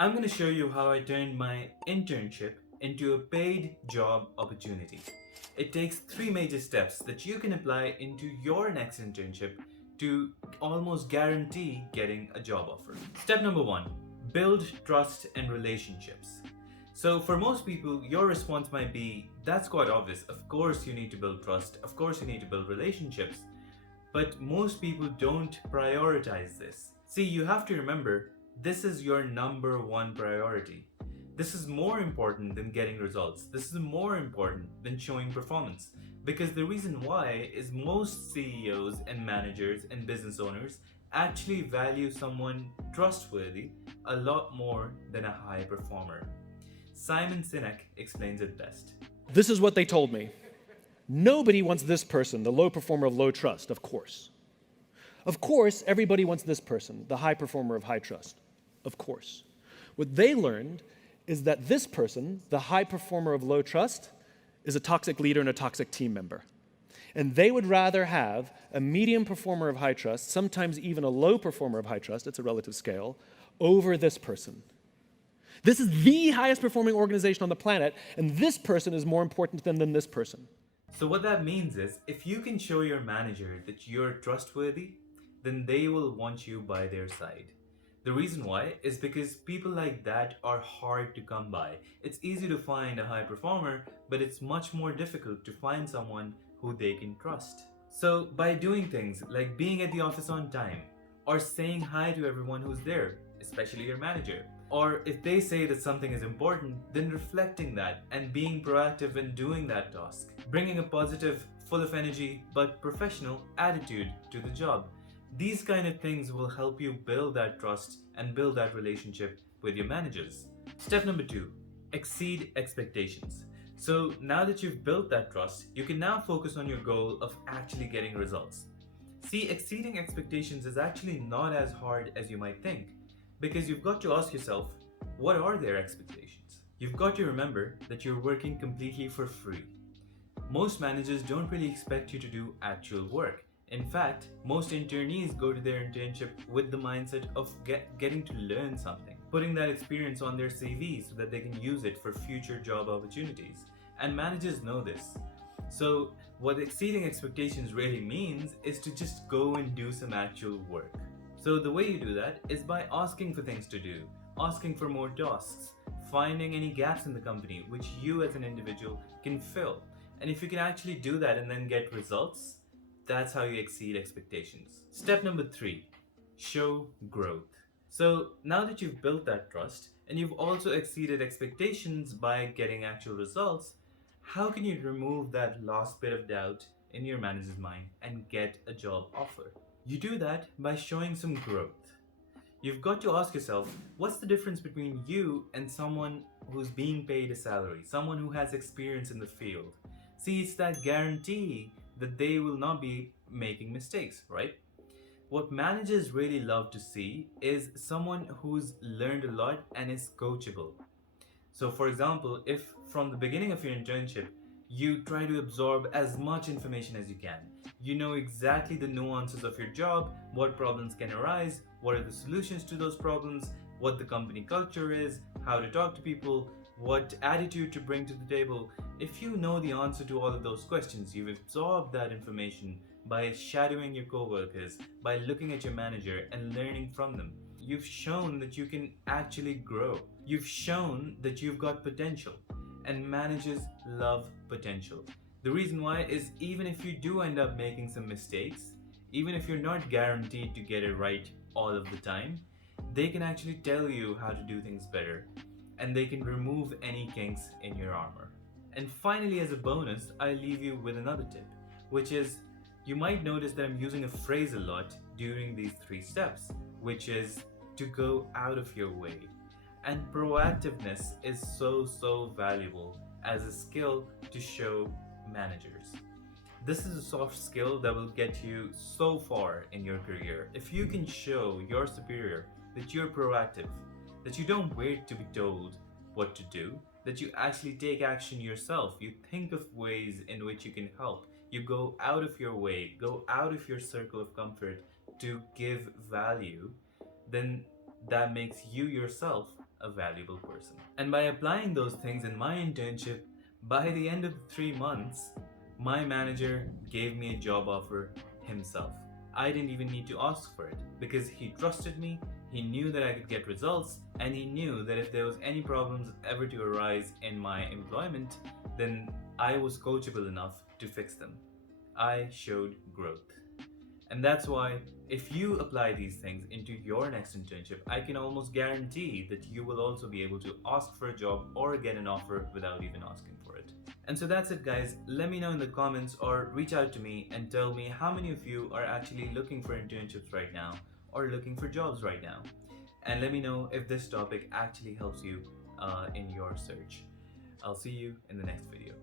I'm going to show you how I turned my internship into a paid job opportunity. It takes three major steps that you can apply into your next internship to almost guarantee getting a job offer. Step number one, build trust and relationships. So, for most people, your response might be that's quite obvious. Of course, you need to build trust, of course, you need to build relationships. But most people don't prioritize this. See, you have to remember this is your number one priority. This is more important than getting results. This is more important than showing performance. Because the reason why is most CEOs and managers and business owners actually value someone trustworthy a lot more than a high performer. Simon Sinek explains it best. This is what they told me. Nobody wants this person, the low performer of low trust, of course. Of course, everybody wants this person, the high performer of high trust, of course. What they learned is that this person, the high performer of low trust, is a toxic leader and a toxic team member. And they would rather have a medium performer of high trust, sometimes even a low performer of high trust, it's a relative scale, over this person. This is the highest performing organization on the planet, and this person is more important than this person. So, what that means is if you can show your manager that you're trustworthy, then they will want you by their side. The reason why is because people like that are hard to come by. It's easy to find a high performer, but it's much more difficult to find someone who they can trust. So, by doing things like being at the office on time, or saying hi to everyone who's there, especially your manager, or if they say that something is important, then reflecting that and being proactive in doing that task, bringing a positive, full of energy, but professional attitude to the job. These kind of things will help you build that trust and build that relationship with your managers. Step number two, exceed expectations. So now that you've built that trust, you can now focus on your goal of actually getting results. See, exceeding expectations is actually not as hard as you might think because you've got to ask yourself, what are their expectations? You've got to remember that you're working completely for free. Most managers don't really expect you to do actual work. In fact, most internees go to their internship with the mindset of getting to learn something, putting that experience on their CV so that they can use it for future job opportunities. And managers know this. So, what exceeding expectations really means is to just go and do some actual work. So, the way you do that is by asking for things to do, asking for more tasks, finding any gaps in the company which you as an individual can fill. And if you can actually do that and then get results, that's how you exceed expectations. Step number three, show growth. So now that you've built that trust and you've also exceeded expectations by getting actual results, how can you remove that last bit of doubt in your manager's mind and get a job offer? You do that by showing some growth. You've got to ask yourself, what's the difference between you and someone who's being paid a salary, someone who has experience in the field? See, it's that guarantee that they will not be making mistakes, right? What managers really love to see is someone who's learned a lot and is coachable. So, for example, if from the beginning of your internship you try to absorb as much information as you can, you know exactly the nuances of your job, what problems can arise, what are the solutions to those problems, what the company culture is, how to talk to people, what attitude to bring to the table. If you know the answer to all of those questions, you've absorbed that information by shadowing your coworkers, by looking at your manager and learning from them. You've shown that you can actually grow. You've shown that you've got potential. And managers love potential. The reason why is even if you do end up making some mistakes, even if you're not guaranteed to get it right all of the time, they can actually tell you how to do things better and they can remove any kinks in your armor. And finally, as a bonus, I leave you with another tip, which is you might notice that I'm using a phrase a lot during these three steps, which is to go out of your way. And proactiveness is so valuable as a skill to show managers. This is a soft skill that will get you so far in your career. If you can show your superior that you're proactive, that you don't wait to be told what to do, that you actually take action yourself, you think of ways in which you can help, you go out of your way, go out of your circle of comfort to give value, then that makes you yourself a valuable person. And by applying those things in my internship, by the end of the 3 months, my manager gave me a job offer himself. I didn't even need to ask for it because he trusted me, he knew that I could get results, and he knew that if there was any problems ever to arise in my employment, then I was coachable enough to fix them. I showed growth. And that's why, if you apply these things into your next internship, I can almost guarantee that you will also be able to ask for a job or get an offer without even asking for it. And so that's it, guys. Let me know in the comments or reach out to me and tell me how many of you are actually looking for internships right now or looking for jobs right now. And let me know if this topic actually helps you in your search. I'll see you in the next video.